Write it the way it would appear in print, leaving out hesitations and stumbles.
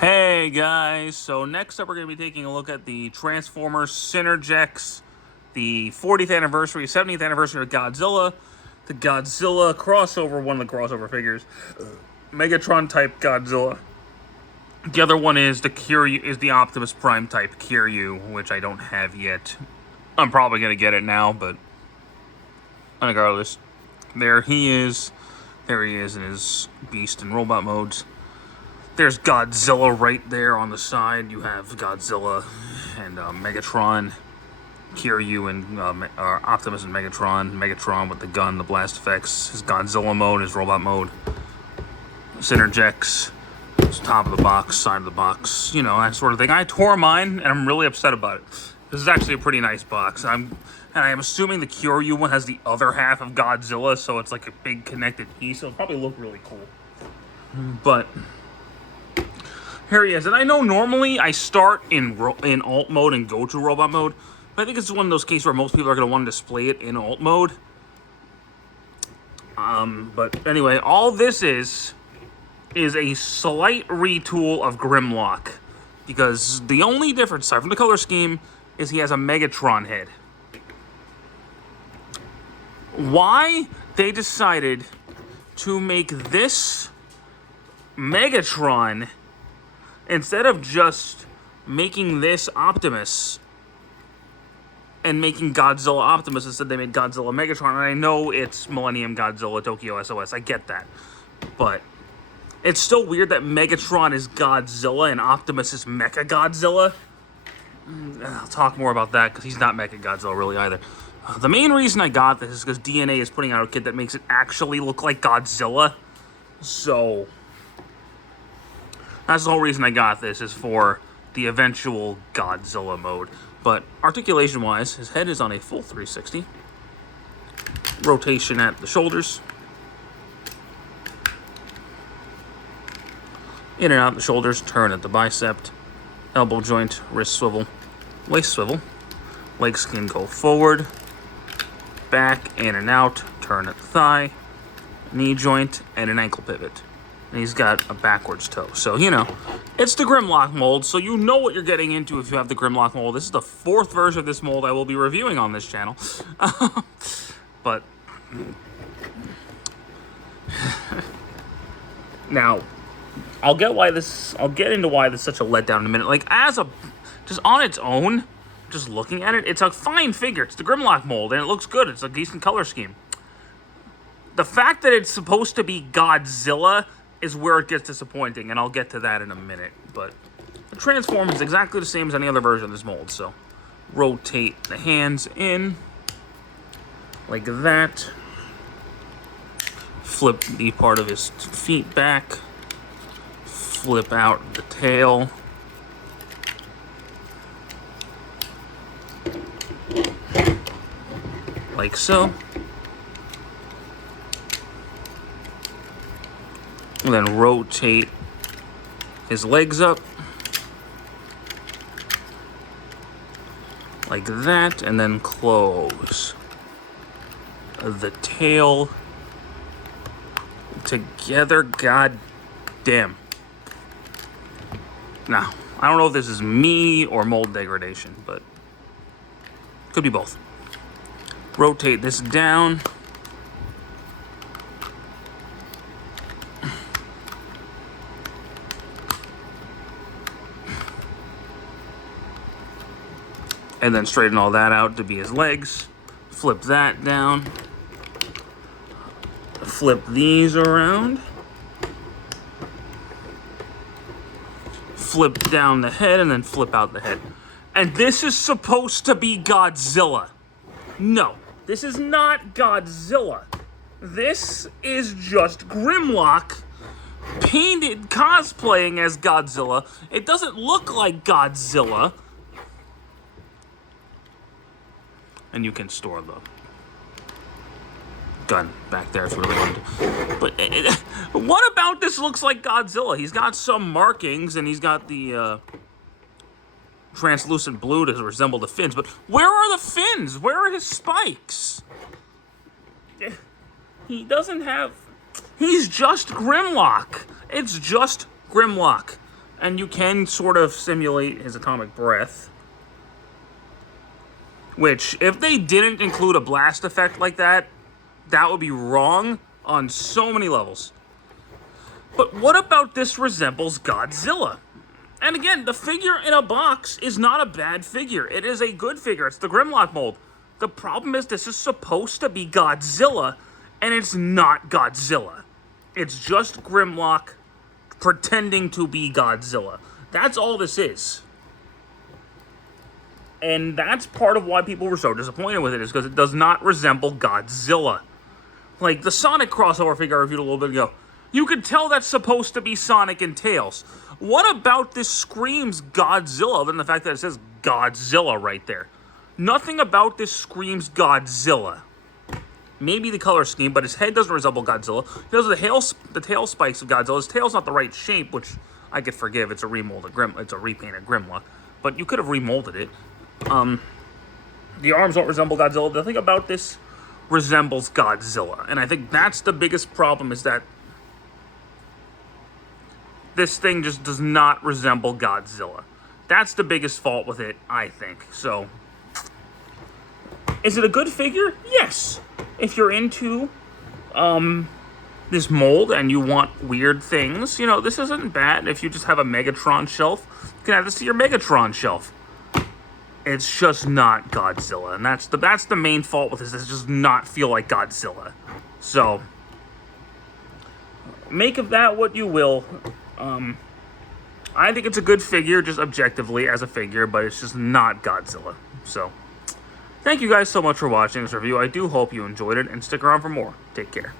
Hey guys, so next up we're going to be taking a look at the Transformers Synergex, the 40th anniversary, 70th anniversary of Godzilla, the Godzilla crossover, one of the crossover figures, Megatron type Godzilla. The other one is the Optimus Prime type Kiryu, which I don't have yet. I'm probably going to get it now, but regardless, there he is. There he is in his beast and robot modes. There's Godzilla right there on the side. You have Godzilla and Megatron, Kiryu and Optimus and Megatron. Megatron with the gun, the blast effects, his Godzilla mode, his robot mode. Synergex, top of the box, side of the box, you know, that sort of thing. I tore mine, and I'm really upset about it. This is actually a pretty nice box. I'm assuming the Kiryu one has the other half of Godzilla, so it's like a big connected piece. So it'll probably look really cool. But here he is, and I know normally I start in alt mode and go to robot mode, but I think it's one of those cases where most people are going to want to display it in alt mode. But anyway, all this is a slight retool of Grimlock, because the only difference, aside from the color scheme, is he has a Megatron head. Why they decided to make this Megatron, instead of just making this Optimus and making Godzilla Optimus, instead they made Godzilla Megatron. And I know it's Millennium Godzilla, Tokyo SOS, I get that. But it's still weird that Megatron is Godzilla and Optimus is Mecha Godzilla. I'll talk more about that, because he's not Mecha Godzilla really either. The main reason I got this is because DNA is putting out a kit that makes it actually look like Godzilla. So that's the whole reason I got this, is for the eventual Godzilla mode. But articulation-wise, his head is on a full 360. Rotation at the shoulders. In and out the shoulders, turn at the bicep. Elbow joint, wrist swivel, waist swivel. Legs can go forward, back, in and out, turn at the thigh. Knee joint, and an ankle pivot. And he's got a backwards toe. So, you know, it's the Grimlock mold, so you know what you're getting into if you have the Grimlock mold. This is the 4th version of this mold I will be reviewing on this channel. But now, I'll get into why this is such a letdown in a minute. Like, just on its own, just looking at it, it's a fine figure. It's the Grimlock mold, and it looks good. It's a decent color scheme. The fact that it's supposed to be Godzilla is where it gets disappointing, and I'll get to that in a minute. But the transform is exactly the same as any other version of this mold. So rotate the hands in like that. Flip the part of his feet back. Flip out the tail. Like so. And then rotate his legs up. Like that. And then close the tail together. God damn. Now, I don't know if this is me or mold degradation, but could be both. Rotate this down. And then straighten all that out to be his legs. Flip that down. Flip these around. Flip down the head and then flip out the head. And this is supposed to be Godzilla. No, this is not Godzilla. This is just Grimlock painted, cosplaying as Godzilla. It doesn't look like Godzilla. And you can store the gun back there if you really wanted to. But what about this looks like Godzilla? He's got some markings, and he's got the translucent blue to resemble the fins. But where are the fins? Where are his spikes? He doesn't have... He's just Grimlock. It's just Grimlock. And you can sort of simulate his atomic breath. Which, if they didn't include a blast effect like that, that would be wrong on so many levels. But what about this resembles Godzilla? And again, the figure in a box is not a bad figure. It is a good figure. It's the Grimlock mold. The problem is this is supposed to be Godzilla, and it's not Godzilla. It's just Grimlock pretending to be Godzilla. That's all this is. And that's part of why people were so disappointed with it, is because it does not resemble Godzilla. Like the Sonic crossover figure I reviewed a little bit ago. You could tell that's supposed to be Sonic and Tails. What about this screams Godzilla, other than the fact that it says Godzilla right there? Nothing about this screams Godzilla. Maybe the color scheme, but his head doesn't resemble Godzilla. He has the tail spikes of Godzilla. His tail's not the right shape, which I could forgive. It's a repainted Grimlock. But you could have remolded it. The arms don't resemble Godzilla. The thing about this resembles Godzilla. And I think that's the biggest problem, is that this thing just does not resemble Godzilla. That's the biggest fault with it, I think. So, is it a good figure? Yes. If you're into this mold and you want weird things, this isn't bad. If you just have a Megatron shelf, you can add this to your Megatron shelf. It's just not Godzilla, and that's the main fault with this. It does not feel like Godzilla. So, make of that what you will. I think it's a good figure, just objectively as a figure, but it's just not Godzilla. So, thank you guys so much for watching this review. I do hope you enjoyed it, and stick around for more. Take care.